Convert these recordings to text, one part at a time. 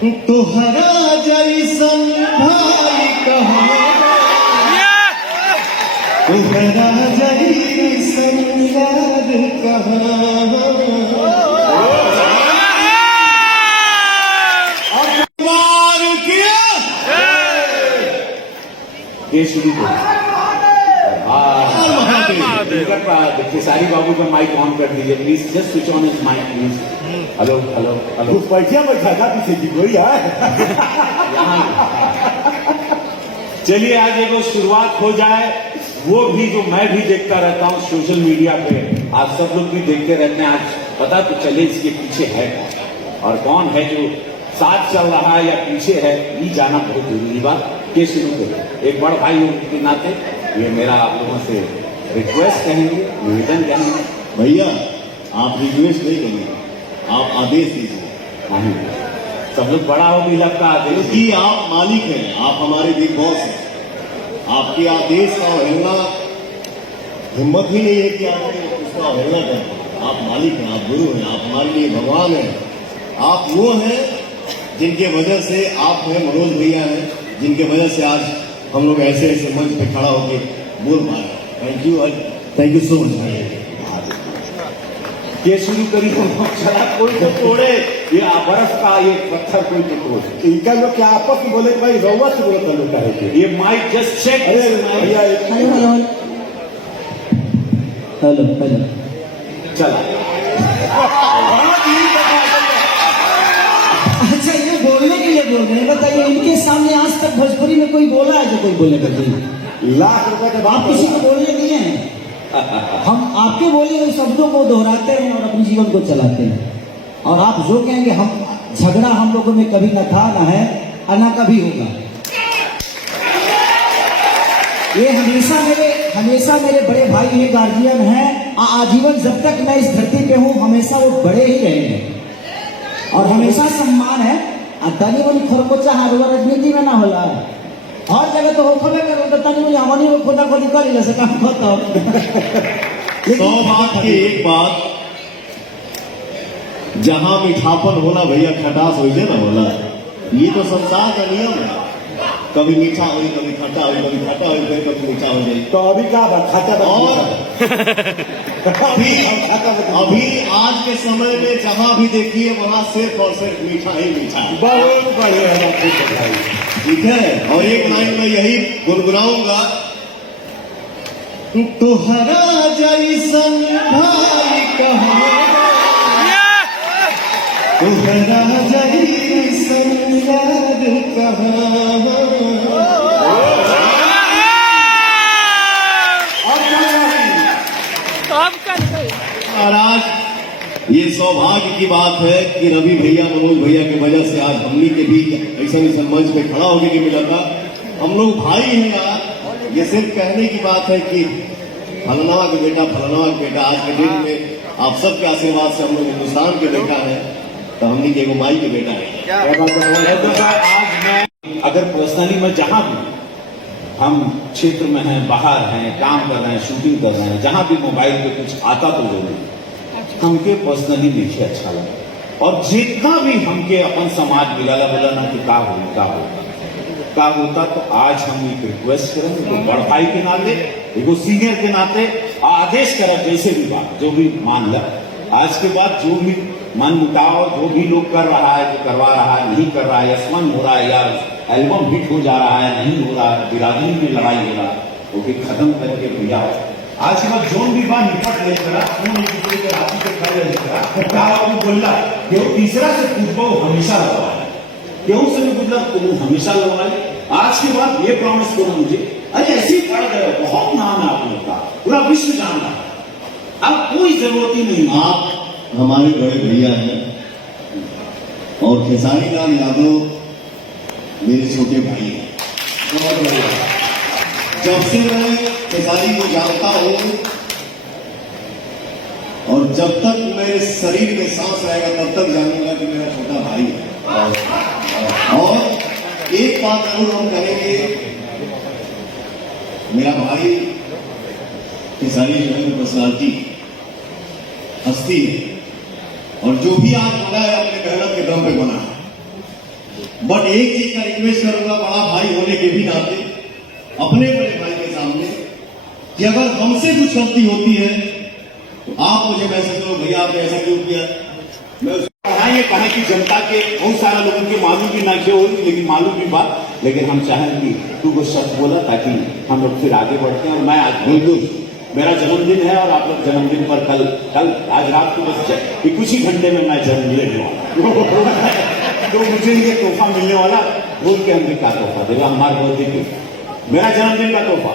तुहरा जैसन भाई कहाँ, तुहरा जैसन याद कहाँ। ये शुरू करो। खेसारी बाबू का माइक ऑन कर दीजिए please, just switch on his mike please. Hello hello hello, बैठिया बैठा था पीछे की कोई यार। चलिए आज एक शुरुआत हो जाए, वो भी जो मैं भी देखता रहता हूँ सोशल मीडिया पे, आप सब लोग भी देखते रहते हैं, आज पता तो चले इसके पीछे है कौन और कौन है जो साथ चल रहा है या पीछे है, ये जाना बहुत जरूरी बात। ये शुरू करें एक बड़ भाई के नाते, ये मेरा आप लोगों से रिक्वेस्ट कहेंगे, निवेदन कहेंगे। भैया आप रिक्वेस्ट नहीं करेंगे, आप आदेश दीजिए। सब लोग बड़ा हो भी लगता है क्योंकि आप मालिक हैं, आप हमारे बिग बॉस हैं। आपके आदेश का अवहेलना हिम्मत ही नहीं है कि आप उसको अवहेलना करें। आप मालिक हैं, आप गुरु हैं, आप हमारे लिए भगवान हैं। आप वो हैं जिनके वजह से आप हैं, मनोज भैया हैं, जिनके वजह से आज हम लोग ऐसे ऐसे मंच पे खड़ा होकर बोल पा रहे हैं। थैंक यू सो मच भाई। ये शुरू करी चला, कोई तो तोड़े, ये बर्फ का ये पत्थर कोई तो तोड़े। इनका लोग क्या आपस में बोले भाई, रउआ से बोला था लोग है ये माइक जस्ट चेक। अरे भैया हेलो हेलो हेलो, चला। अच्छा ये बोलने के लिए बोल रहे हैं, बताइए इनके सामने आज तक भोजपुरी में कोई बोला है जो कोई बोले करते? लाख रुपए के आप किसी को बोलने दिए हैं? हम आपके बोले हुए शब्दों को दोहराते हैं और अपने जीवन को चलाते हैं। और आप जो कहेंगे, हम झगड़ा हम लोगों में कभी न था, न है और न कभी होगा। ये हमेशा मेरे बड़े भाई हैं, गार्जियन हैं, आजीवन जब तक मैं इस धरती पे हूँ हमेशा वो बड़े ही रहेंगे और हमेशा सम्मान है। तनी बनी खरकोचा हारवा राजनीति में ना होला, हर जगह तो होखबे करो, तो तनी बनी हमनी में खोदा खोदी कर ले से काम खत्म। 100 बात की एक बात, जहां मीठापन होला भैया खटास हो जाए ना होला। ये तो संसार का नियम है, कभी मीठा हो, कभी खट्टा हो, कभी खट्टा हो, कभी मीठा हो जाए। तो अभी क्या बात खाता और अभी आज के समय में जहां भी देखिए वहां सिर्फ और सिर्फ मीठा ही मीठा। बहुत बढ़िया, ठीक है। और एक लाइन में यही गुनगुनाऊंगा, तुहरा जैसन भाई कहाँ, तुहरा जैसन याद कहाँ। और आज ये सौभाग्य की बात है कि रवि भैया, मनोज भैया की वजह से आज हमनी के भी ऐसा मंच पे खड़ा होने के मिला था। हम लोग भाई हैं यार। ये सिर्फ कहने की बात है कि फलना के बेटा, फलना के बेटा। आज के दिन में आप सबके आशीर्वाद से हम लोग हिंदुस्तान के बेटा है, तो हमनी के माई के बेटा है। आज मैं अगर पर्सनली मैं जहां भी हम क्षेत्र में हैं, बाहर हैं, काम कर रहे हैं, शूटिंग कर रहे हैं, जहां भी मोबाइल पे कुछ आता तो जरूर हमके पर्सनली देखिए अच्छा लगा। और जितना भी हमके अपन समाज मिला बोला ना कि का होता, तो आज हम एक रिक्वेस्ट करें, तो बड़ भाई के नाते, एगो सीनियर के नाते आदेश करें, जैसे भी बात जो भी मान ला, आज के बाद जो भी मन मुटाव जो भी लोग कर रहा है, जो करवा रहा है, नहीं कर रहा है, यशमन हो रहा है या एल्बम हिट हो जा रहा है, नहीं हो रहा है, बिरादरी में लड़ाई हो रहा है, वो भी खत्म करके भैया आज के बाद जोन भी बात निपट नहीं करा, एक दूसरे के राशि से खड़े नहीं करा। क्या बोलना कि तीसरा से पूछो हमेशा लगवाए, क्यों से भी मतलब तुम हमेशा लगवाए। आज के बाद ये प्रॉमिस करो मुझे, अरे ऐसे ही पड़ गए, बहुत नाम है आप लोग का, पूरा विश्व जान रहा है, अब कोई जरूरत ही नहीं। आप हमारे बड़े भैया हैं और खेसारी लाल यादव मेरे छोटे भाई हैं। बहुत बढ़िया। जब से मैं खेसारी को जानता हूं और जब तक मेरे शरीर में सांस रहेगा तब तक जानूंगा कि मेरा छोटा भाई है। और एक बात जरूर हम कहेंगे, मेरा भाई खेसारी जो है पर्सनालिटी हस्ती है और जो भी आज बना है अपने मेहनत के दम पे बना है। बट एक चीज का रिक्वेस्ट करूंगा बड़ा भाई होने के भी नाते अपने बड़े भाई के सामने कि अगर हमसे कुछ गलती होती है तो आप मुझे मैसेज करो, भैया आपने ऐसा क्यों किया। मैं हाँ, ये कहा कि जनता के बहुत सारा लोगों के मालूम भी ना क्यों होगी, लेकिन मालूम भी बात, लेकिन हम चाहें कि तू वो शब्द बोला ताकि हम लोग फिर आगे बढ़ते हैं। और मैं आज बिल्कुल, मेरा जन्मदिन है और आप लोग जन्मदिन पर कल आज रात को बस कि कुछ ही घंटे में मैं जन्म लेने वाला तो मुझे ये तोहफा मिलने वाला, बोल के हमने क्या तोहफा देगा, हमारे बर्थडे के मेरा जन्मदिन का तोहफा।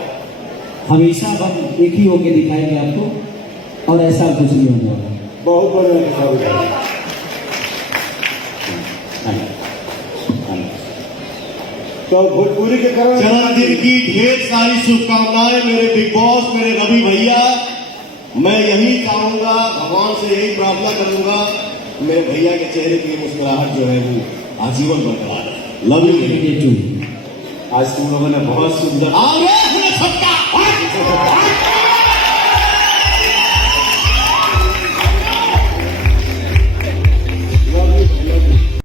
हमेशा हम एक ही होके दिखाएंगे आपको, और ऐसा कुछ नहीं होने वाला। बहुत बढ़िया। तो भोजपुरी के कारण जन्मदिन की ढेर सारी शुभकामनाएं मेरे बिग बॉस, मेरे रवि भैया। मैं यही चाहूंगा, भगवान से यही प्रार्थना करूंगा मेरे भैया के चेहरे की मुस्कुराहट जो है वो आजीवन बरकरार है। Love you. ये टू आज तुम लोगों ने बहुत सुंदर आगे